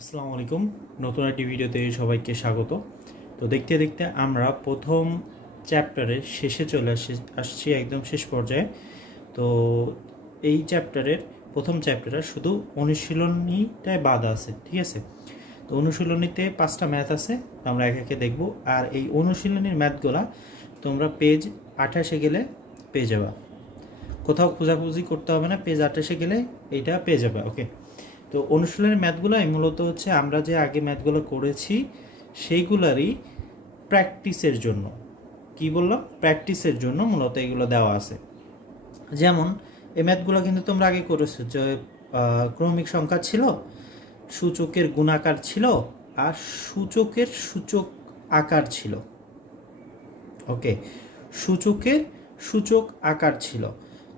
আসসালামু আলাইকুম। নতুন একটি ভিডিওতে সবাইকে স্বাগত। তো দেখতে দেখতে আমরা প্রথম চ্যাপ্টারের শেষে চলে আসছি, একদম শেষ পর্যায়ে। তো এই চ্যাপ্টারের প্রথম চ্যাপ্টারে শুধু অনুশীলনীটাই বাদ আছে, ঠিক আছে। তো অনুশীলনীতে 5টা ম্যাথ আছে, আমরা এক একে দেখব। আর এই অনুশীলনীর ম্যাথগুলা তোমরা পেজ 28-এ গেলে পেয়ে যাবা, কোথাও খোঁজাখুঁজি করতে হবে না, পেজ 28-এ গেলে এইটা পেয়ে যাবে। ওকে, তো অনুশীলনের ম্যাথগুলোই মূলত হচ্ছে আমরা যে আগে ম্যাথগুলো করেছি সেইগুলারই প্র্যাকটিসের জন্য। কি বললাম? প্র্যাকটিসের জন্য মূলত এগুলো দেওয়া আছে। যেমন এই ম্যাথগুলো কিন্তু তোমরা আগে করেছো, যে ক্রমিক সংখ্যা ছিল, সূচকের গুণাকার ছিল, আর সূচকের সূচক আকার ছিল। ওকে, সূচকের সূচক আকার ছিল।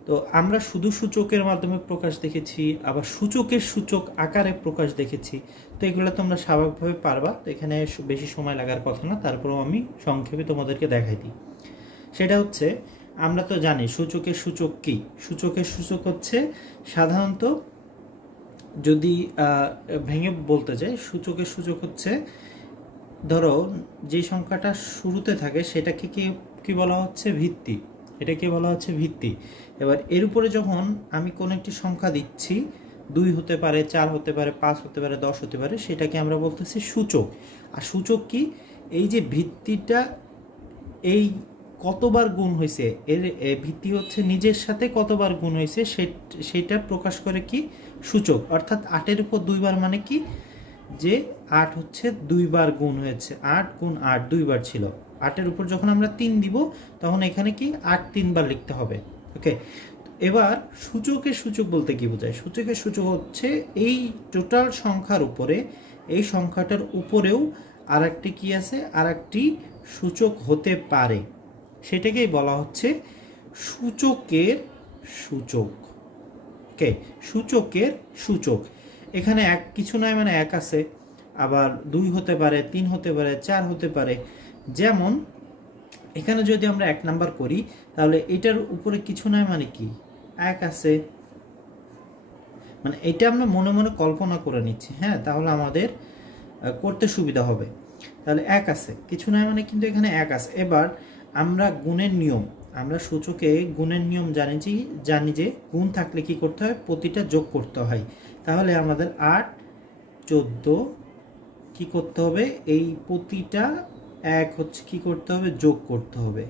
তো আমরা শুধু সূচকের মাধ্যমে প্রকাশ দেখেছি, আবার সূচকের সূচক আকারে প্রকাশ দেখেছি। তো এগুলো তোমরা স্বাভাবিকভাবে পারবা, তো এখানে বেশি সময় লাগার কথা না, তারপরেও আমি সংক্ষেপে তোমাদেরকে দেখাই দিই। সেটা হচ্ছে, আমরা তো জানি সূচকের সূচক কি। সূচকের সূচক হচ্ছে সাধারণত, যদি ভেঙে বলতে যাই, সূচকের সূচক হচ্ছে, ধরো যে সংখ্যাটা শুরুতে থাকে সেটাকে কি বলা হচ্ছে? ভিত্তি। এটাকে বলা হচ্ছে ভিত্তি। এবার এর উপরে যখন আমি কোনো একটি সংখ্যা দিচ্ছি, 2 হতে পারে, 4 হতে পারে, 5 হতে পারে, 10 হতে পারে, সেটাকে আমরা বলতেছি সূচক। আর সূচক কি? এই যে ভিত্তিটা, এই কতবার গুণ হয়েছে, এর ভিত্তি হচ্ছে নিজের সাথে কতবার গুণ হয়েছে সেটা প্রকাশ করে কি? সূচক। অর্থাৎ 8-এর উপর 2বার মানে কি? যে 8 হচ্ছে 2বার গুণ হয়েছে, 8 গুণ 8 2বার ছিল। 8-এর উপর যখন আমরা 3 দিব, তখন এখানে কি 8 3বার লিখতে হবে। ওকে, এবার সূচকের সূচক বলতে কি বোঝায়? সূচকের সূচক হচ্ছে এই টোটাল সংখ্যার উপরে, এই সংখ্যাটার উপরেও আর একটি কি আছে, আর একটি সূচক হতে পারে, সেটাকেই বলা হচ্ছে সূচকের সূচক। ওকে, সূচকের সূচক। এখানে এক কিছু নয়, মানে 1 আছে, আবার 2 হতে পারে, 3 হতে পারে, 4 হতে পারে। যেমন এখানে যদি আমরা 1 নাম্বার করি, তাহলে এটার উপরে কিছু নয় মানে কি? 1 আছে। মানে এটা আমরা মনে মনে কল্পনা করে নিচ্ছি, হ্যাঁ, তাহলে আমাদের করতে সুবিধা হবে। তাহলে 1 আছে, কিছু নয় মানে কিন্তু এখানে 1 আছে। এবার আমরা গুণের নিয়ম, আমরা সূচকে গুণের নিয়ম জানি যে গুণ থাকলে কি করতে হয়? প্রতিটা যোগ করতে হয়। তাহলে আমাদের 8 14 কি করতে হবে? এই প্রতিটা 1 হচ্ছে কি করতে হবে? যোগ করতে হবে।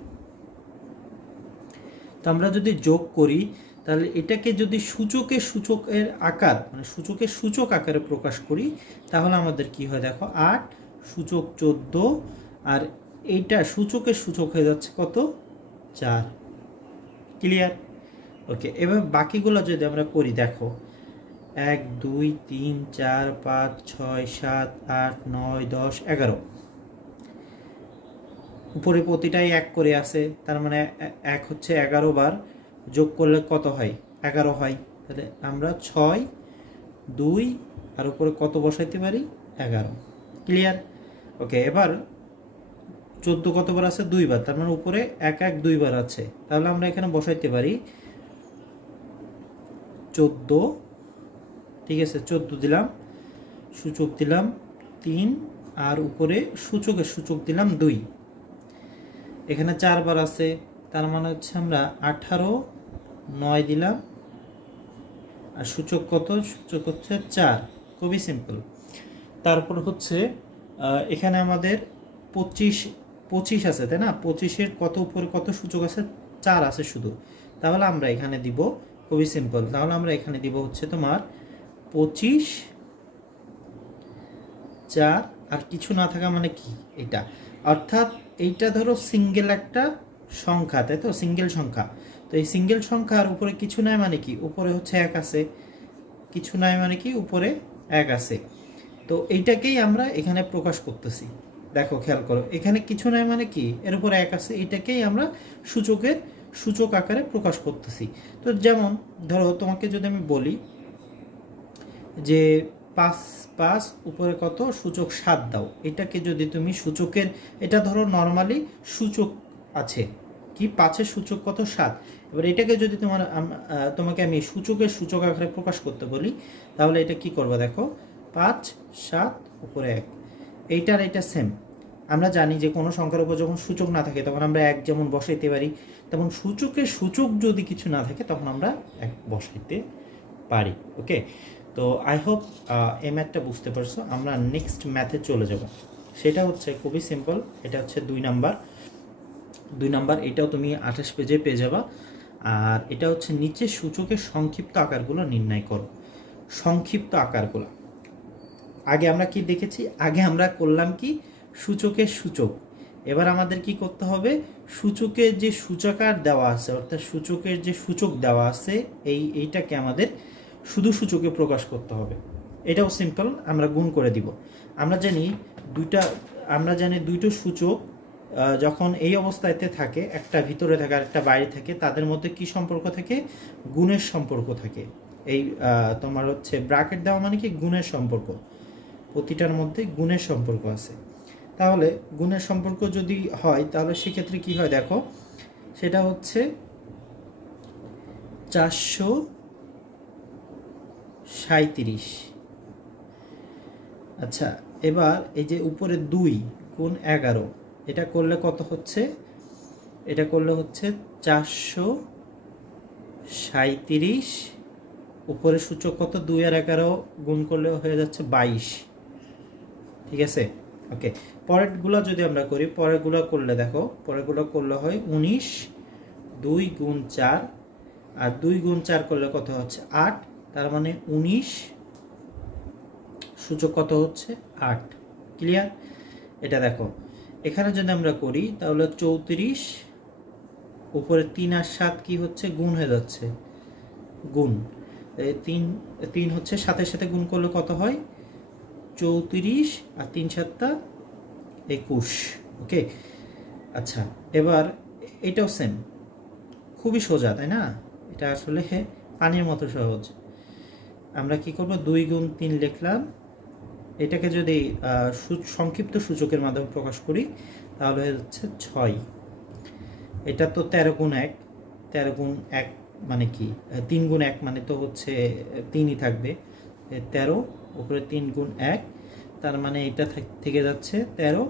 তো আমরা যদি যোগ করি, তাহলে এটাকে যদি সূচকের আকার, মানে সূচকের সূচক আকারে প্রকাশ করি, তাহলে আমাদের কি হয় দেখো, 8 সূচক 14, আর এইটা সূচকের সূচক হয়ে যাচ্ছে কত? 4। ক্লিয়ার? ওকে, এবার বাকিগুলো যদি আমরা করি, দেখো 1 2 3 4 5 6 7 8 9 10 11, উপরে প্রতিটাই 1 করে আছে, তার মানে 1 হচ্ছে 11 বার, যোগ করলে কত হয়? 11 হয়। তাহলে আমরা 6 2 আর উপরে কত বসাইতে পারি? 11। ক্লিয়ার? ওকে, এবার 14 কতবার আছে? 2 বার, তার মানে উপরে 1 1 2 বার আছে। তাহলে আমরা এখানে বসাইতে পারি 14, ঠিক আছে, 14 দিলাম, সূচক দিলাম 3, আর উপরে সূচকের সূচক দিলাম 2। এখানে 4 বার আছে, তার মানে হচ্ছে আমরা 18 9 দিলাম, আর সূচক কত? সূচক হচ্ছে 4। খুবই সিম্পল। তারপর হচ্ছে এখানে আমাদের 25 আছে, তাই না? 25-এর কত উপরে কত সূচক আছে? 4 আছে শুধু। তাহলে আমরা এখানে দিব, খুবই সিম্পল, তাহলে আমরা এখানে দিব হচ্ছে তোমার 25 4, আর কিছু না থাকা মানে কি? এটা। অর্থাৎ এইটা ধরো সিঙ্গেল একটা সংখ্যা, তাই তো? সিঙ্গেল সংখ্যা। তো এই সিঙ্গেল সংখ্যার উপরে কিছু নাই মানে কি? উপরে হচ্ছে 1 আছে। কিছু নাই মানে কি? উপরে 1 আছে। তো এইটাকেই আমরা এখানে প্রকাশ করতেছি। দেখো, খেয়াল করো, এখানে কিছু নাই মানে কি? এর উপরে 1 আছে, এটাকেই আমরা সূচকের সূচক আকারে প্রকাশ করতেছি। তো যেমন ধরো, তোমাকে যদি আমি বলি যে 5 5 উপরে কত? সূচক 7 দাও। এটাকে যদি তুমি সূচকের, এটা ধরো নরমালি সূচক আছে কি 5-এর সূচক কত? 7। এবার এটাকে যদি তোমাকে আমি সূচকের সূচক আকারে প্রকাশ করতে বলি, তাহলে এটা কি করবে? দেখো, 5 7 উপরে 1, এইটার এটা সেম। আমরা জানি যে কোনো সংখ্যার উপর যখন সূচক না থাকে তখন আমরা 1 যেমন বসাইতে পারি, তেমন সূচকের সূচক যদি কিছু না থাকে তখন আমরা 1 বসাইতে পারি। ওকে, তো আই হোপ এই ম্যাথটা বুঝতে পারছো। আমরা নেক্সট ম্যাথে চলে যাব, সেটা হচ্ছে খুবই সিম্পল। এটা হচ্ছে 2 নাম্বার, এটাও তুমি 28 পেজে পেয়ে যাবা। আর এটা হচ্ছে নিচে সূচকের সংক্ষিপ্ত আকারগুলো নির্ণয় করো। সংক্ষিপ্ত আকারগুলো আগে আমরা কি দেখেছি, আগে আমরা করলাম কি সূচকের সূচক। এবার আমাদের কি করতে হবে, সূচকের যে সূচকার দেওয়া আছে, অর্থাৎ সূচকের যে সূচক দেওয়া আছে এইটাকে আমাদের শুধু সূচকে প্রকাশ করতে হবে। এটাও সিম্পল, আমরা গুণ করে দিব। আমরা জানি দুইটা সূচক যখন এই অবস্থাতে থাকে, একটা ভিতরে থাকে আর একটা বাইরে থাকে, তাদের মধ্যে কি সম্পর্ক থাকে, গুণের সম্পর্ক থাকে। এই তোমার হচ্ছে ব্র্যাকেট দেওয়া মানে কি গুণের সম্পর্ক, প্রতিটার মধ্যে গুণের সম্পর্ক আছে। তাহলে গুণের সম্পর্ক যদি হয় তাহলে সেক্ষেত্রে কি হয় দেখো, সেটা হচ্ছে 437। আচ্ছা, এবার এই যে উপরে 2 গুণ 11, এটা করলে কত হচ্ছে, এটা করলে হচ্ছে 437, উপরে সূচক কত 2 আর 11 গুণ করলে হয়ে যাচ্ছে 22। ঠিক আছে, ওকে। পরেরগুলো যদি আমরা করি, পরেরগুলো করলে দেখো, পরেরগুলো করলে হয় 19, 2 গুণ 4, আর 2 গুণ 4 করলে কত হচ্ছে 8, তার মানে 19, সূচক কত হচ্ছে 8। ক্লিয়ার? এটা দেখো, এখানে যদি আমরা করি তাহলে 34, উপরে 3 আর 7 কি হচ্ছে গুণ হয়ে যাচ্ছে, গুণ 3 হচ্ছে 7-এর সাথে গুণ করলে কত হয় 34, আর 3 7 21। ওকে, আচ্ছা, এবার এটাও সেম, খুবই সোজা তাই না, এটা আসলে পানির মতো সহজ। আমরা কি করব, 2 গুণ 3 লিখলাম, এটাকে যদি সংক্ষিপ্ত সূচকের মাধ্যমে প্রকাশ করি তাহলে হয়ে যাচ্ছে 6। এটা তো 13 গুণ 1, 13 গুণ 1 মানে কি, 3 গুণ 1 মানে তো হচ্ছে 3ই থাকবে, 13 উপরে 3 গুণ 1, তার মানে এটা থেকে যাচ্ছে 13,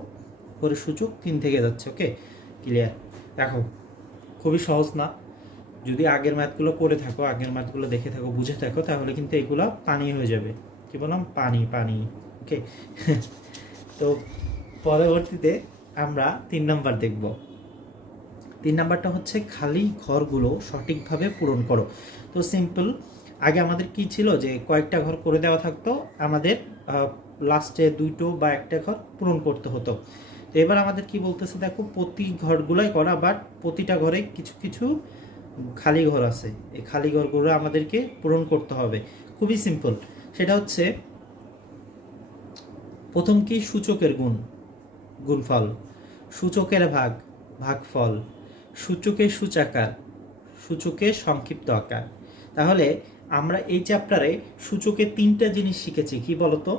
উপরে সূচক 3 থেকে যাচ্ছে। ওকে, ক্লিয়ার? দেখো খুবই সহজ না, যদি আগের ম্যাথগুলো করে থাকো, আগের ম্যাথগুলো দেখে থাকো, বুঝে থাকো, তাহলে কিন্তু এগুলো পানি হয়ে যাবে। কি বললাম, পানি পানি। ওকে, তো পরবর্তীতে আমরা 3 নাম্বার দেখব। 3 নাম্বারটা হচ্ছে খালি ঘরগুলো সঠিকভাবে পূরণ করো। তো সিম্পল, আগে আমাদের কি ছিল যে কয়েকটা ঘর করে দেওয়া থাকতো, আমাদের লাস্টে 2টো বা 1টা ঘর পূরণ করতে হতো। তো এবার আমাদের কি বলতেছে দেখো, প্রতি ঘরগুলাই করা, বাট প্রতিটা ঘরে কিছু কিছু খালি ঘর আছে, এই খালি ঘরগুলো আমাদেরকে পূরণ করতে হবে। খুবই সিম্পল, সেটা হচ্ছে প্রথম কি সূচকের গুণফল, সূচকের ভাগফল, সূচকের সূচাকার, সূচকের সংক্ষিপ্ত আকার। তাহলে আমরা এই চ্যাপ্টারে সূচকের 3টা জিনিস শিখেছি, কি বলতো,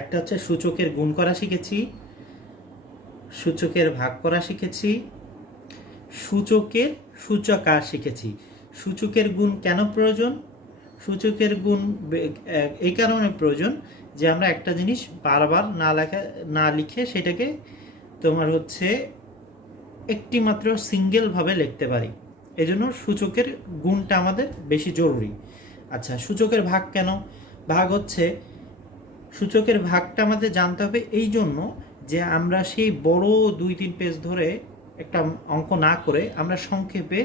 একটা হচ্ছে সূচকের গুণ করা শিখেছি, সূচকের ভাগ করা শিখেছি, সূচকের সূচকার শিখেছি। সূচকের গুণ কেন প্রয়োজন, সূচকের গুণ এই কারণে প্রয়োজন যে আমরা একটা জিনিস বারবার না লিখে সেটাকে তোমার হচ্ছে একটি মাত্র সিঙ্গেল ভাবে লিখতে পারি, এজন্য সূচকের গুণটা আমাদের বেশি জরুরি। আচ্ছা, সূচকের ভাগ কেন, ভাগ হচ্ছে সূচকের ভাগটা আমাদের জানতে হবে এই জন্য যে আমরা সেই বড় 2-3 পেজ ধরে একটা অঙ্ক না করে আমরা সংক্ষেপে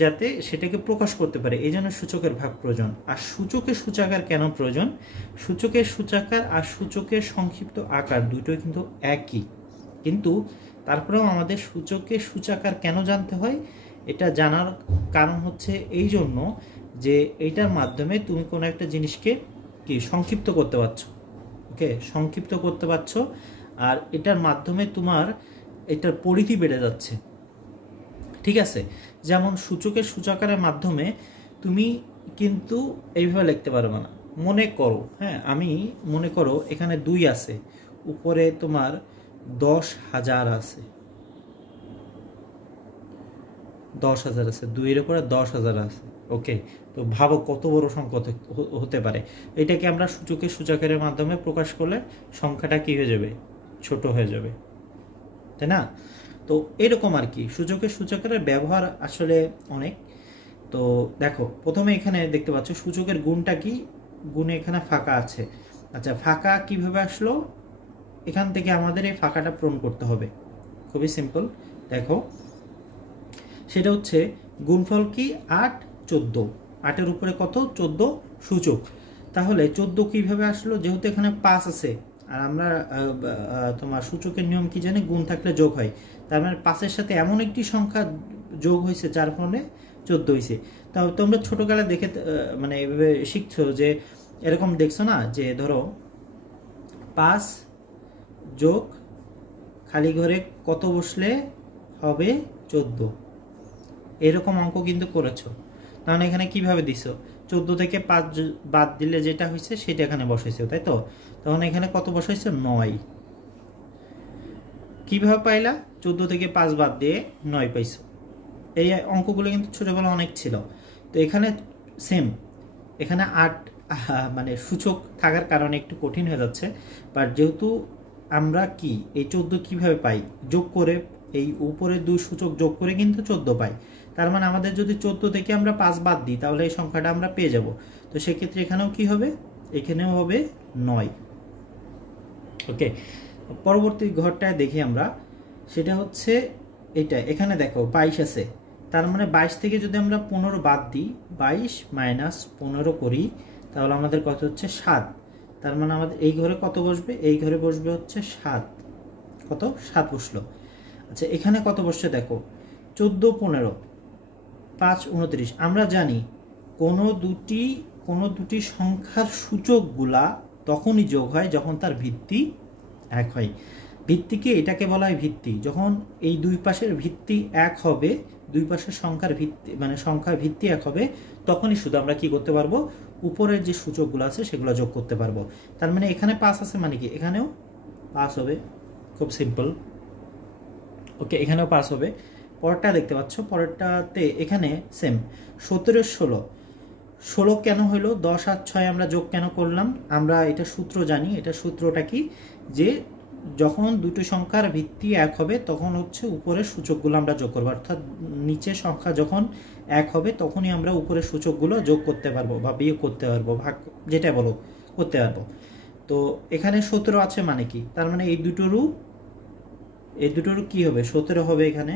যাতে সেটাকে প্রকাশ করতে পারে, এই জন্য সূচকের ভাগ প্রয়োজন। আর সূচকের সূচাকার কেন প্রয়োজন, সূচকের সূচাকার আর সূচকের সংক্ষিপ্ত আকার দুটোই কিন্তু একই, কিন্তু তারপরেও আমাদের সূচকের সূচাকার কেন জানতে হয়, এটা জানার কারণ হচ্ছে এই জন্য যে এইটার মাধ্যমে তুমি কোনো একটা জিনিসকে কি সংক্ষিপ্ত করতে পারছো। ওকে, সংক্ষিপ্ত করতে পারছো, আর এটার মাধ্যমে তোমার এটার পরিধি বেড়ে যাচ্ছে। ঠিক আছে, যেমন সূচকের সূচাকারের মাধ্যমে তুমি কিন্তু এইভাবে লিখতে পারবে না। মনে করো এখানে 2 আছে, উপরে তোমার 10,000 আছে, 10,000 আছে, 2 এর উপরে 10,000 আছে। ওকে, তো ভাবো কত বড় সংখ্যা হতে পারে। এটাকে আমরা সূচকের সূচকের মাধ্যমে প্রকাশ করলে সংখ্যাটা কি হয়ে যাবে, ছোট হয়ে যাবে, তাই না? তো এরকম আর কি সূচকের সূচকের ব্যবহার আসলে অনেক। তো দেখো প্রথমে এখানে দেখতে পাচ্ছ সূচকের গুণটা কি, গুণে এখানে ফাঁকা আছে। আচ্ছা, ফাঁকা কিভাবে আসলো? এখান থেকে আমাদের এই ফাঁকাটা পূরণ করতে হবে, খুবই সিম্পল। দেখো সেটা হচ্ছে গুণফল কি 8 14, 8-এর উপরে কত 14 সূচক। তাহলে 14 কিভাবে আসলো? যেহেতু এখানে 5 আছে আর আমরা তোমার সূচকের নিয়ম কি জানি, গুণ থাকলে যোগ হয়। তার মানে 5-এর সাথে এমন একটি সংখ্যা যোগ হয়েছে যার ফলে 14 হয়েছে। তাও তোমরা ছোটবেলা দেখে মানে এভাবে শিখছো যে এরকম দেখছো না, যে ধরো 5 যোগ খালি ঘরে কত বসলে হবে 14, এরকম অঙ্ক কিন্তু করেছো। তাহলে এখানে কিভাবে দিছো? 14 থেকে 5 বাদ দিলে যেটা হয়েছে সেটা এখানে বসাইছো, তাই তো? তখন এখানে কত বসাইছো? 9। কিভাবে পাইলা? 14 থেকে 5 বাদ দিয়ে 9 পাইছো। এই অঙ্কগুলো কিন্তু ছোটবেলা অনেক ছিল। তো এখানে সেম, এখানে 8 মানে সূচক থাকার কারণে একটু কঠিন হয়ে যাচ্ছে। বাট যেহেতু আমরা কি এই 14 কিভাবে পাই? যোগ করে, এই উপরে 2 সূচক যোগ করে কিন্তু 14 পাই। তার মানে আমাদের যদি 14 থেকে আমরা 5 বাদ দিই তাহলে এই সংখ্যাটা আমরা পেয়ে যাব। তো সেক্ষেত্রে এখানেও কি হবে? এখানেও হবে 9। ওকে, পরবর্তী ঘরটায় দেখি আমরা, সেটা হচ্ছে এটা। এখানে দেখো 22 আছে, তার মানে 22 থেকে যদি আমরা 15 বাদ দিই, 22 মাইনাস 15 করি, তাহলে আমাদের কত হচ্ছে 7। তার মানে আমাদের এই ঘরে কত বসবে? এই ঘরে বসবে হচ্ছে 7। কত? 7 বসলো। আচ্ছা, এখানে কত বসছে দেখো, 14 15 5 29। আমরা জানি কোনো দুটি সংখ্যার সূচকগুলা তখনই যোগ হয় যখন তার ভিত্তি এক হয়। ভিত্তিকে এটাকে বলা হয় ভিত্তি। যখন এই দুই পাশের ভিত্তি এক হবে, দুই পাশের সংখ্যার ভিত্তি মানে সংখ্যার ভিত্তি এক হবে, তখনই শুধু আমরা কি করতে পারবো, উপরের যে সূচকগুলো আছে সেগুলো যোগ করতে পারবো। তার মানে এখানে 5 আছে মানে কি এখানেও 5 হবে, খুব সিম্পল। ওকে, এখানেও 5 হবে। পরেরটা দেখতে পাচ্ছ, পরেরটাতে এখানে সেম 17 16। 16 কেন হইলো? 10 আর 6 আমরা যোগ কেন করলাম? আমরা এটা সূত্র জানি। এটা সূত্রটা কি, যে যখন দুটো সংখ্যার ভিত্তি এক হবে তখন হচ্ছে উপরের সূচকগুলো আমরা যোগ করবো। অর্থাৎ নিচের সংখ্যা যখন এক হবে তখনই আমরা উপরের সূচকগুলো যোগ করতে পারবো বা বিয়োগ করতে পারবো, ভাগ যেটা বলো করতে পারবো। তো এখানে 17 আছে মানে কি? তার মানে এই দুটোরও কি হবে? 17 হবে। এখানে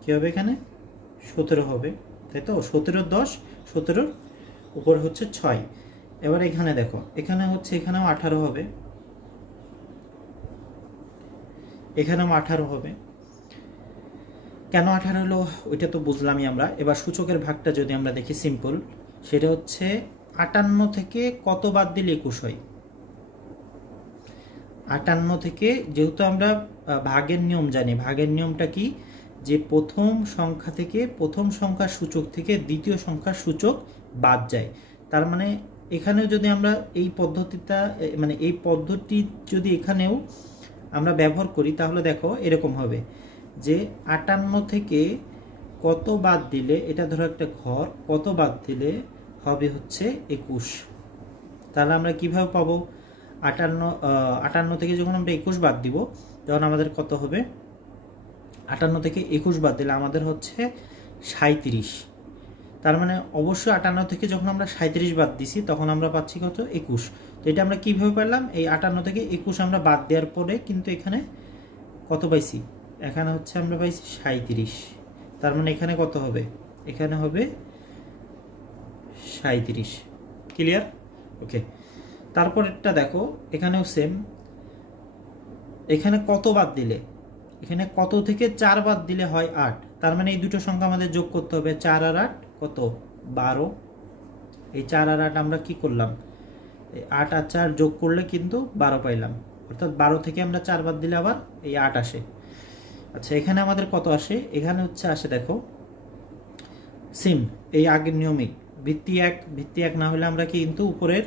কি হবে? এখানে 17 হবে, তাই তো? 17 10, 17 উপরে হচ্ছে 6। এবার এখানে দেখো, এখানে হচ্ছে এখানেও 18 হবে, এখানেও 18 হবে। কেন 18 হলো ওইটা তো বুঝলামই আমরা। এবার সূচকের ভাগটা যদি আমরা দেখি সিম্পল, সেটা হচ্ছে 58 থেকে কত বাদ দিলে 21 হয়? 58 থেকে, যেহেতু আমরা ভাগের নিয়ম জানি, ভাগের নিয়মটা কি, যে প্রথম সংখ্যা থেকে, প্রথম সংখ্যার সূচক থেকে দ্বিতীয় সংখ্যার সূচক বাদ যায়। তার মানে এখানেও যদি আমরা এই পদ্ধতিটা মানে এই পদ্ধতি যদি এখানেও আমরা ব্যবহার করি তাহলে দেখো এরকম হবে, যে 58 থেকে কত বাদ দিলে, এটা ধরো একটা ঘর, কত বাদ দিলে হবে হচ্ছে 21। তাহলে আমরা কিভাবে পাবো? 58 থেকে যখন আমরা 21 বাদ দিব তখন আমাদের কত হবে? 58 থেকে 21 বাদ দিলে আমাদের হচ্ছে 37। তার মানে অবশ্যই 58 থেকে যখন আমরা 37 বাদ দিছি তখন আমরা পাচ্ছি কত? 21। তো এটা আমরা কিভাবে পেলাম? এই 58 থেকে 21 আমরা বাদ দেওয়ার পরে কিন্তু এখানে কত পাইছি? এখানে হচ্ছে আমরা পাইছি 37। তার মানে এখানে কত হবে? এখানে হবে 37। ক্লিয়ার? ওকে, তারপরেরটা দেখো, এখানেও সেম। এখানে কত বাদ দিলে, এখানে কত থেকে 4 বাদ দিলে হয় 8। তার মানে এই দুটো সংখ্যা আমাদের যোগ করতে হবে। 4 আর 8 কত? 12। এই 4 আর 8 আমরা কি করলাম? 8 আর 4 যোগ করলে কিন্তু 12 পাইলাম। অর্থাৎ 12 থেকে আমরা 4 বাদ দিলে আবার এই 8 আসে। আচ্ছা, এখানে আমাদের কত আসে? এখানে হচ্ছে আসে দেখো সেম এই আগের নিয়মে, ভিত্তি এক না হলে আমরা কিন্তু উপরের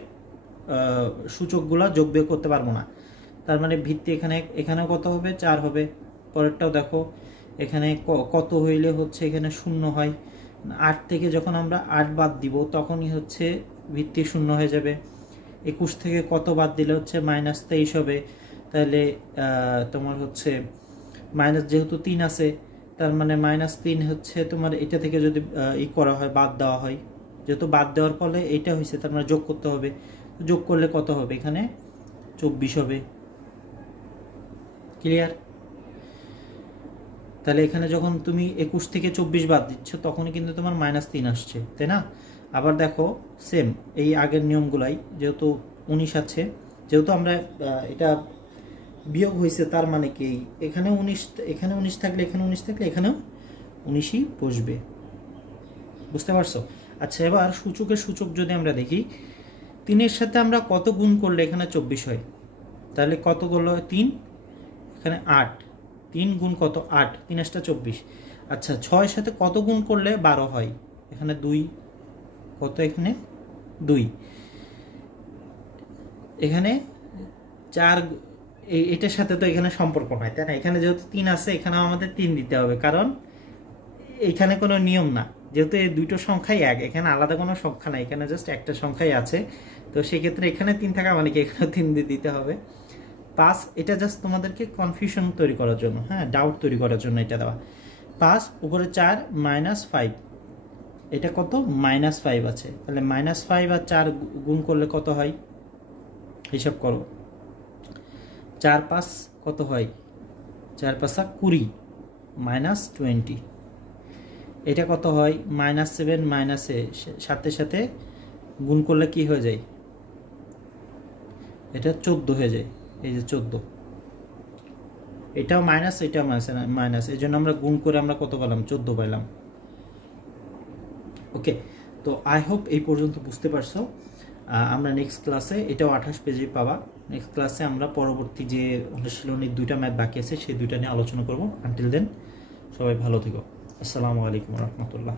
সূচকগুলো যোগ বিয়োগ করতে পারবো না। তার মানে ভিত্তি এখানেও কত হবে? 4 হবে। পরেরটাও দেখো, এখানে কত হইলে হচ্ছে এখানে 0 হয়, 8 থেকে যখন আমরা 8 বাদ দিব তখনই হচ্ছে ভিত্তি শূন্য হয়ে যাবে। 21 থেকে কত বাদ দিলে হচ্ছে -23 হবে, তাহলে তোমার হচ্ছে মাইনাস, যেহেতু 3 আছে তার মানে -3 হচ্ছে তোমার এটা থেকে যদি ই করা হয়, বাদ দেওয়া হয়, যেহেতু বাদ দেওয়ার ফলে এইটা হয়েছে তার মানে যোগ করতে হবে। যোগ করলে কত হবে, এখানে 24 হবে। ক্লিয়ার? তাহলে এখানে যখন তুমি 21 থেকে 24 বাদ দিচ্ছ তখনই কিন্তু তোমার -3 আসছে, তাই না? আবার দেখো সেম এই আগের নিয়মগুলাই, যেহেতু 19 আছে, যেহেতু আমরা এটা বিয়োগ হয়েছে তার মানে কি এখানে 19, এখানে 19 থাকলে এখানে 19 থাকলে এখানেও 19ই বসবে। বুঝতে পারছো? আচ্ছা, এবার সূচকের সূচক যদি আমরা দেখি, 3-এর সাথে আমরা কত গুণ করলে এখানে 24 হয়, তাহলে কত করলো 3, এখানে 8, 3 গুণ কত 8, 3 × 24। আচ্ছা, 6-এর সাথে কত গুণ করলে 12 হয়, এখানে 2, কত এখানে 2, এখানে 4, এটার সাথে তো এখানে সম্পর্ক নাই, তাই না? এখানে যেহেতু 3 আছে এখানে আমাদের 3 দিতে হবে, কারণ এখানে কোনো নিয়ম না, যেহেতু এই দুটো সংখ্যাই এক, এখানে আলাদা কোনো সংখ্যা নাই, এখানে জাস্ট একটা সংখ্যাই আছে। তো সেক্ষেত্রে এখানে 3 থাকা মানে কি এখানে 3 দিতে হবে। 5, এটা জাস্ট তোমাদেরকে কনফিউশন তৈরি করার জন্য, হ্যাঁ, ডাউট তৈরি করার জন্য এটা দেওয়া। 5 উপরে 4 -5, এটা কত -5 আছে, তাহলে -5 আর 4 গুণ করলে কত হয়, হিসাব করো। 4 5 কত হয়, 4 5 20, -20, এটা কত হয় -7, সাথে সাথে গুণ করলে কি হয়ে যায়, এটা 14 হয়ে যায়, এই যে 14, এটাও মাইনাস এটাও মাইনাস, এই জন্য আমরা গুণ করে আমরা কত পেলাম, 14 পেলাম। ওকে, তো আই হোপ এই পর্যন্ত বুঝতে পারছো। আমরা নেক্সট ক্লাসে, এটাও 28 পেজে পাবা, নেক্সট ক্লাসে আমরা পরবর্তী যে অনুশীলনীর 2টা ম্যাথ বাকি আছে সেই 2টা নিয়ে আলোচনা করব। আনটিল দেন সবাই ভালো থেকো। আসসালামু আলাইকুম রহমতুল্লাহ।